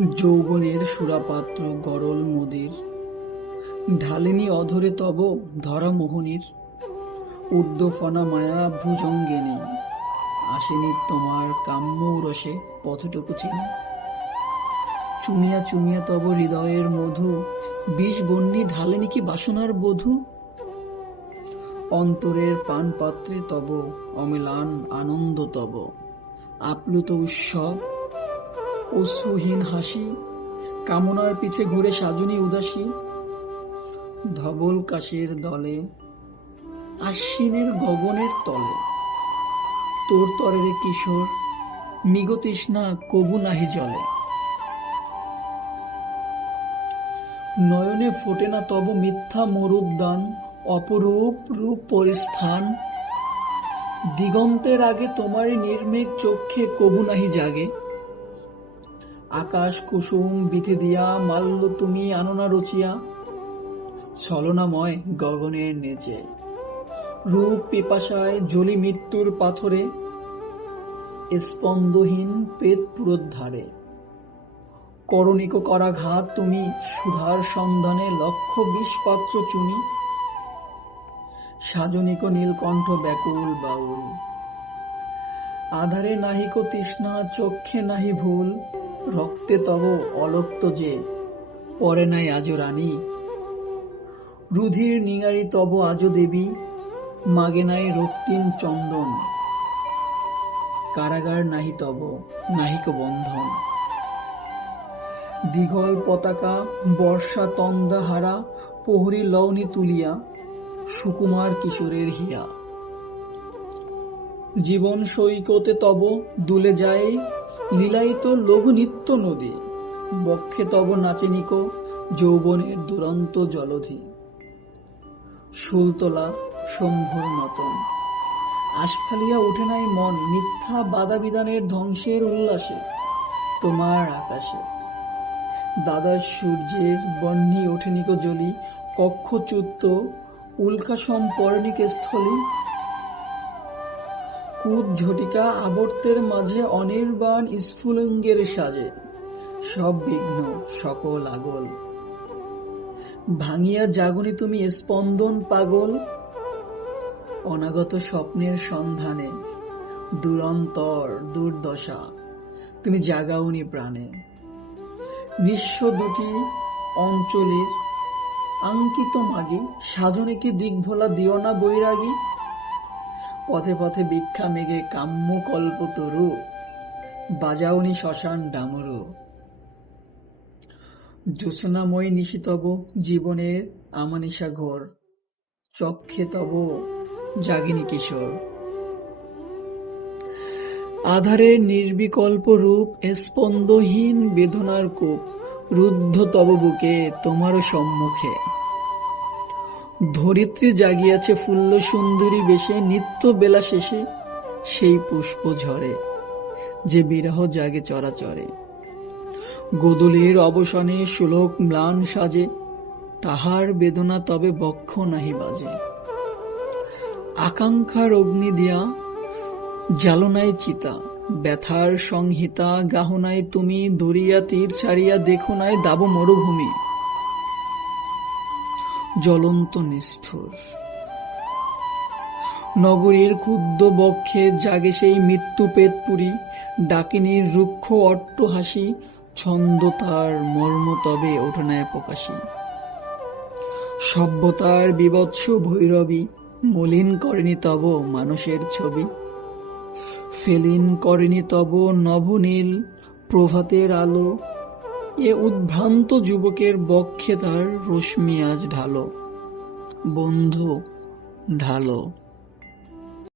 যৌবনের সুরাপাত্র গরল মোদের, ঢালিনি অধরে তব ধরা মোহনীর। ঊর্ধ্বফনা মায়া ভুজঙ্গে নেই, আসেনি তোমার কাম্য রসে পথটুকু চিনি। চুমিয়া চুমিয়া তব হৃদয়ের মধু, বিষ বন্যী ঢালেনি কি বাসনার বধূ। অন্তরের পানপাত্রে তব অমিলান আনন্দ তব, আপ্লুত উৎসব অশ্রুহীন হাসি। কামনার পিছে ঘুরে সাজনী উদাসী, ধবল কাশের দলে আশ্বিনের গগনের তলে। তোর তরের কিশোর মৃগ তৃষ্ণা কবু নাহি জলে। নয়নে ফোটে না তব মিথ্যা মরুদ্যান, অপরূপ রূপ পরিস্থান। দিগন্তের আগে তোমারই নির্মেঘ চক্ষে কবু নাহি জাগে। আকাশ কুসুম বিধি দিয়া মাল্য তুমি আননা রচিয়া, ছলনাময় গগনের নেচে রূপ পিপাসায় জ্বলি মৃত্যুর পাথরে। স্পন্দহীন পেট পুরোদ্ধারে করণিক করাঘাত তুমি, সুধার সন্ধানে লক্ষ বিষপাত্র চুনি। সাজনিক নীলকণ্ঠ ব্যাকুল বাউল, আধারে নাহিক তৃষ্ণা চক্ষে নাহি ভুল। রক্তে তব অলক্ত যে পরে নাই আজো রানী, রুধির নিঙারি তব আজো দেবী, মাগে নাই রক্তিম চন্দন। কারাগার নাহি তব নাহিক বন্ধন, দীঘল পতাকা বর্ষা তন্দা হারা। প্রহরী লওনি তুলিয়া সুকুমার কিশোরের হিয়া। জীবন সৈকতে তব দুলে যায় লীলায়িত লঘু নিত্য নদী। বক্ষে তব নাচেনিক যৌবনের দুরন্ত জলধি। শুলতোলা শম্ভুর মতন আশফালিয়া উঠে নাই মন, মিথ্যা বাদা বিধানের ধ্বংসের উল্লাসে তোমার আকাশে। দ্বাদশ সূর্যের বহ্নি ওঠেনিক জ্বলি, কক্ষচ্যুত উল্কাসম পরনিক স্থলী। কূপ ঝটিকা আবর্তের মাঝে অনির্বাণ স্ফুলিঙ্গের সাজে। সব বিঘ্ন সকল আগল ভাঙিয়া জাগনি তুমি স্পন্দন পাগল। অনাগত স্বপ্নের সন্ধানে দুরন্তর দুর্দশা তুমি জাগাওনি প্রাণে। নিঃস্ব দুটি অঞ্চলের আঙ্কিত মাগি, সাজনে কি দিগ্ভোলা দিও না বৈরাগী। পথে পথে ভিক্ষা মেঘে কাম্য কল্পতরু, বাজাওনি শ্মশান ডামরু। জ্যোৎস্নাময়ী নিশি তব জীবনের আমানিশা ঘোর, চক্ষে তব জাগিনী কিশোর। আধারের নির্বিকল্প রূপ, স্পন্দহীন বেদনার কূপ। রুদ্ধ তব বুকে তোমারও সম্মুখে, ধরিত্রী জাগিয়াছে ফুল্ল সুন্দরী বেশে। নিত্য বেলা শেষে সেই পুষ্প ঝরে, যে বিরহ জাগে চরাচরে। গোদলের অবসানে সুলোক ম্লান সাজে, তাহার বেদনা তবে বক্ষ নাহি বাজে। আকাঙ্ক্ষার অগ্নি দিয়া জ্বালনায় চিতা, ব্যথার সংহিতা গাহো নাই তুমি। দরিয়া তীর ছাড়িয়া দেখো নাই দাব মরুভূমি, জ্বলন্ত নিষ্ঠুর। নগরীর ক্ষুদ্র বক্ষে জাগে সেই মৃত্যু পেতপুরী। ডাকিনীর রুক্ষ অট্ট হাসি, ছন্দ তার মর্ম তবে ওঠনায় প্রকাশী। সভ্যতার বিবৎস ভৈরবী, মলিন করেনি তব মানুষের ছবি। ফেলিন করেনি তব নবনীল প্রভাতের আলো। এ উদ্ভ্রান্ত যুবকের বক্ষে তার রশ্মি আজ ঢালো, বন্ধু ঢালো।